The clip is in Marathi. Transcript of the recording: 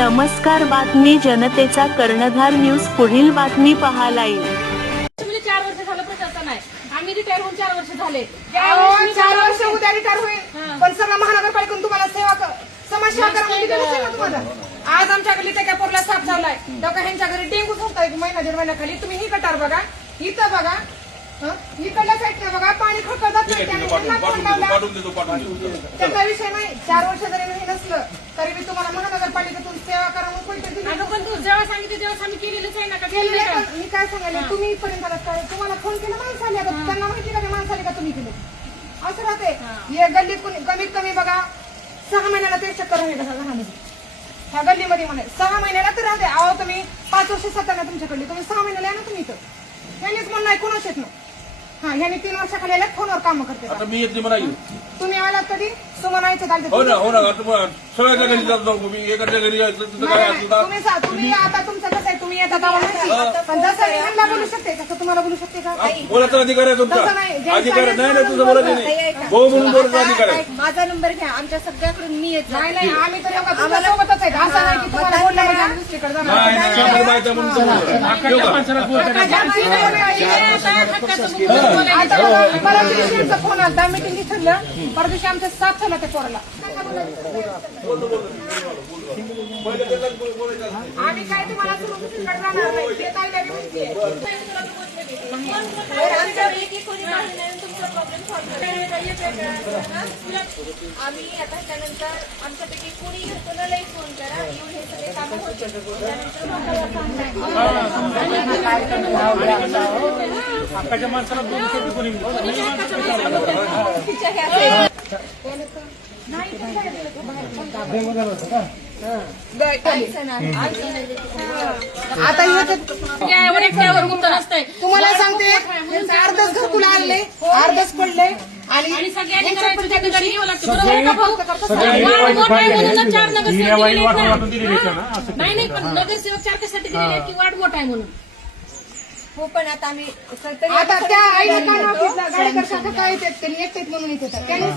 नमस्कार, बातमी जनतेचा कर्णधार न्यूज. पुढील बातमी पहा लाईव्ह. 4 वर्ष झालं प्रशासन आहे. आम्ही रिटायर होऊन 4 वर्ष झाले. 4 वर्ष उद्या रिटायर होईल, पण सगळं महानगरपालिकेतून तुम्हाला समाजसेवा करा म्हणजे दिलं नाही का तुम्हाला? आज आमच्या गल्लीत एका पोरला साप झालाय, तेव्हा ह्यांच्या घरी डेंगू होता एक महिना 1.5 महिन्याखाली. तुम्ही ही गटार बघा, इथं बघा, इकडल्या साईडला बघा, पाणी खळखळ जात नाही. त्याचा विषय नाही. 4 वर्ष जरी नाही नसलं तरी मी तुम्हाला महानगरपालिकेतून सेवा करा म्हणून कोणते दिली. पण तू जेव्हा सांगितलं तेव्हा आम्ही केलेलंच आहे ना. का केलं नाही का? मी काय सांगायला, तुम्ही इथपर्यंत आलात काय? तुम्हाला फोन केला माणसं आली, आता त्यांना माहिती का माणसं आली का तुम्ही केलं? असं राहते. या गल्लीत कमीत कमी बघा 6 महिन्याला ते चक्कर होईल घरामध्ये. ह्या गल्लीमध्ये म्हणे 6 महिन्याला तर राहते. अहो तुम्ही 5 वर्ष सत्ता ना तुमच्याकडली, तुम्ही 6 महिन्याला या ना तुम्ही इथं. ह्यानेच म्हणून नाही कोणाच येत ना. हा, ह्याने 3 वर्षाखाली आल्यात, फोनवर काम करते. आता मी येत नाही मला येऊ. तुम्ही आलात कधी? सुमनाईच्या हो ना हो ना. सगळ्याच्या घरी जातो मी, एकाच्या घरी जायचं तिथं काय असलं तुम्ही आता तुमचं कसं आहे, तुम्ही येतात आम्हाला, पण जसं ह्यांना बोलू शकते तसं तुम्हाला बोलू शकते का? बोलायचा अधिकार आहे तुमचा. तसं नाही. अधिकार नाही ना तुझं बोलायचं नाही. भाऊ म्हणून बोलायचा अधिकार आहे. माझा नंबर घ्या, आमच्या सगळ्याकडून मी येत नाही नाही, आम्ही तर एवढं तुमच्या सोबतच आहे. असं नाही की तुम्हाला बोललं म्हणजे आम्ही दुसरीकडे जाणार. नाही नाही, आम्हाला माहिती आहे म्हणून परत दिवशी यांचा फोन आला, मीटिंग ठरलं. परत दिवशी आमचा साथ झाला त्या पोराला. आम्ही काय तुम्हाला दुसरीकडे जाणार नाही. ते काय नाही माहिती आहे. आम्ही आता त्यानंतर आमच्यापैकी कोणी कोणालाही फोन करा, येऊन हे सगळे कामं होतील. हक्काच्या माणसाला 200 कोणी आता एकट्यावर गुंत नसतंय. तुम्हाला सांगते, यांचं अर्धच घरकुल आणले, अर्धच पडले आणि सगळ्यांनी करायचं त्या घरी यावं लागतं. बरोबर आहे का भाऊ? वाढ मोठा आहे म्हणून 4 नगरसेवक दिलेले आहेत ना. नाही नाही, पण नगरसेवक 4 कशासाठी दिलेले आहेत की वाढ मोठा आहे म्हणून. हो, पण आता आम्ही आता त्या आईला काय ऑफिसला गाडीकर शाखा काय येतात, त्यांनी एकटेच म्हणून येतात. त्यांनी